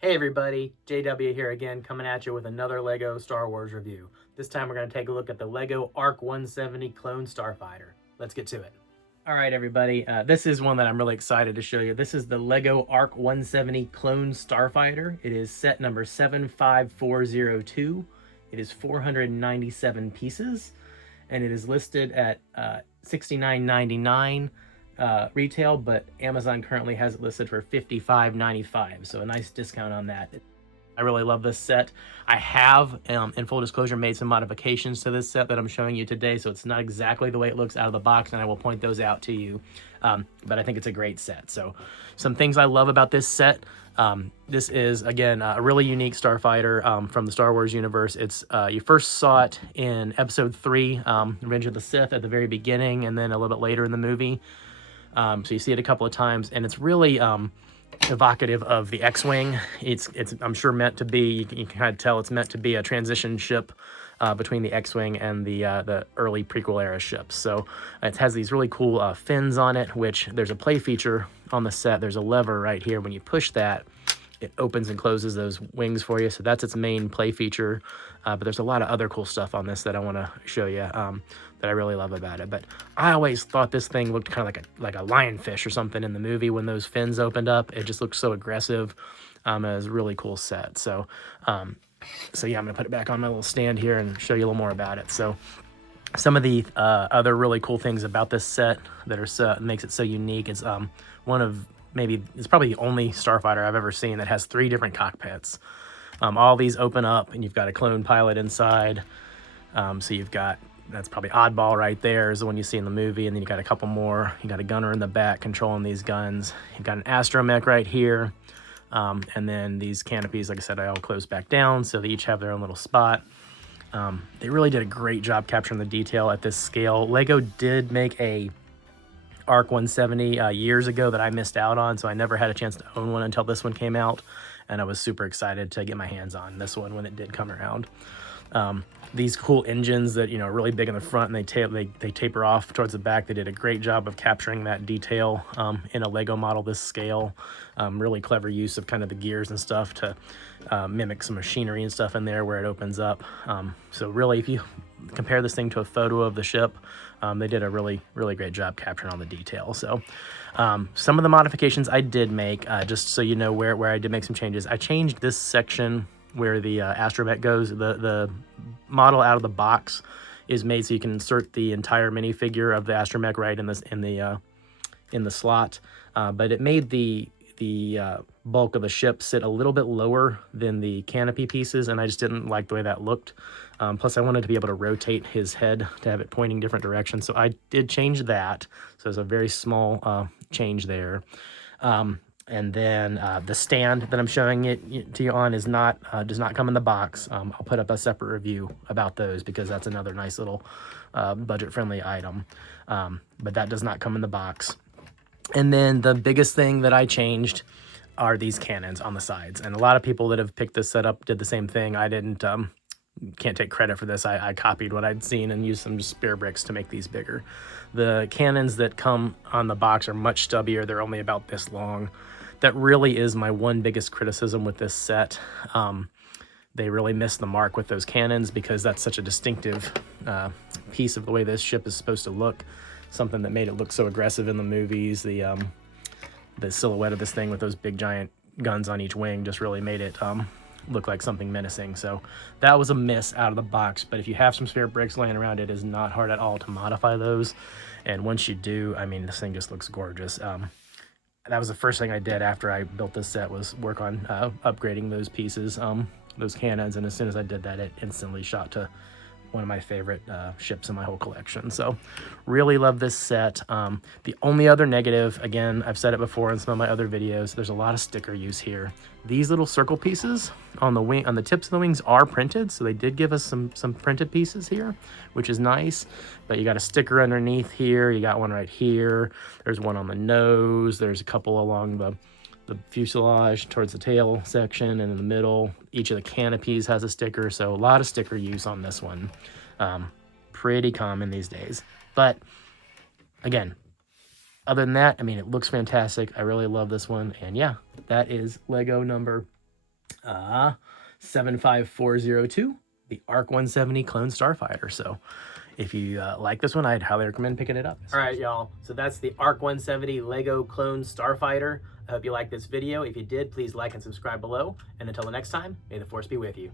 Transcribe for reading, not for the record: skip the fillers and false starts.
Hey everybody, JW here again, coming at you with another LEGO Star Wars review. This time we're going to take a look at the LEGO ARC-170 Clone Starfighter. Let's get to it. Alright everybody, this is one that I'm really excited to show you. This is the LEGO ARC-170 Clone Starfighter. It is set number 75402. It is 497 pieces, and it is listed at $69.99. Retail, but Amazon currently has it listed for $55.95, so a nice discount on that. I really love this set. I have, in full disclosure, made some modifications to this set that I'm showing you today, so it's not exactly the way it looks out of the box, and I will point those out to you. But I think it's a great set. So some things I love about this set. This is, again, a really unique Starfighter from the Star Wars universe. It's you first saw it in Episode 3, Revenge of the Sith, at the very beginning, and then a little bit later in the movie. So you see it a couple of times, and it's really evocative of the X-Wing. It's I'm sure meant to be, you can kind of tell it's meant to be a transition ship between the X-Wing and the early prequel era ships. So it has these really cool fins on it, which there's a play feature on the set. There's a lever right here. When you push that, it opens and closes those wings for you. So that's its main play feature. But there's a lot of other cool stuff on this that I want to show you that I really love about it. But I always thought this thing looked kind of like a lionfish or something in the movie when those fins opened up. It just looked so aggressive. It was a really cool set. So yeah, I'm gonna put it back on my little stand here and show you a little more about it. So some of the other really cool things about this set that are makes it so unique is one of it's probably the only Starfighter I've ever seen that has 3 different cockpits. All these open up, and you've got a clone pilot inside. So you've got, that's probably Oddball right there is the one you see in the movie, and then you got a couple more. You got a gunner in the back controlling these guns. You've got an astromech right here, and then these canopies, like I said, I all close back down, so they each have their own little spot. They really did a great job capturing the detail at this scale. LEGO did make a ARC-170 years ago that I missed out on, so I never had a chance to own one until this one came out, and I was super excited to get my hands on this one when it did come around. These cool engines that, are really big in the front, and they taper off towards the back. They did a great job of capturing that detail in a LEGO model this scale. Really clever use of kind of the gears and stuff to mimic some machinery and stuff in there where it opens up. So really, if you compare this thing to a photo of the ship, they did a really great job capturing all the detail. So some of the modifications I did make, just so you know where I did make some changes. I changed this section where the astromech goes. The model out of the box is made so you can insert the entire minifigure of the astromech right in the slot, but it made the bulk of the ship sit a little bit lower than the canopy pieces, and I just didn't like the way that looked. Plus I wanted to be able to rotate his head to have it pointing different directions, so I did change that. So it's a very small change there. And then the stand that I'm showing it to you on does not come in the box. I'll put up a separate review about those because that's another nice little budget-friendly item. But that does not come in the box. And then the biggest thing that I changed are these cannons on the sides. And a lot of people that have picked this setup did the same thing. I didn't, can't take credit for this. I copied what I'd seen and used some spare bricks to make these bigger. The cannons that come on the box are much stubbier. They're only about this long. That really is my one biggest criticism with this set. They really missed the mark with those cannons because that's such a distinctive piece of the way this ship is supposed to look. Something that made it look so aggressive in the movies. The silhouette of this thing with those big giant guns on each wing just really made it look like something menacing. So that was a miss out of the box, but if you have some spare bricks laying around, it is not hard at all to modify those. And once you do, I mean, this thing just looks gorgeous. That was the first thing I did after I built this set, was work on upgrading those pieces, those cannons, and as soon as I did that, it instantly shot to one of my favorite ships in my whole collection. So really love this set. The only other negative, again, I've said it before in some of my other videos, there's a lot of sticker use here. These little circle pieces on the wing, on the tips of the wings, are printed, so they did give us some printed pieces here, which is nice. But you got a sticker underneath here, you got one right here, there's one on the nose, there's a couple along the fuselage towards the tail section, and in the middle, each of the canopies has a sticker. So a lot of sticker use on this one. Pretty common these days. But again, other than that, I mean, it looks fantastic. I really love this one. And yeah, that is LEGO number 75402, the ARC-170 clone Starfighter. So if you like this one, I'd highly recommend picking it up. All right, y'all. So that's the ARC-170 Lego clone Starfighter. I hope you liked this video. If you did, please like and subscribe below. And until the next time, may the force be with you.